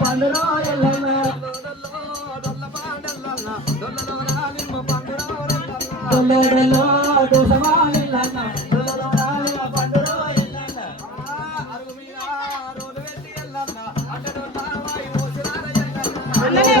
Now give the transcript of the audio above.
పండురో ఎల్లన్న దొల్లడలో దోసమా ఎల్లన్న పండురో ఎల్లన్న అరుగు మీద రోడ్డు పెట్టి ఎల్లన్న అడ్డడో తావాయి మోసినార ఎల్లన్న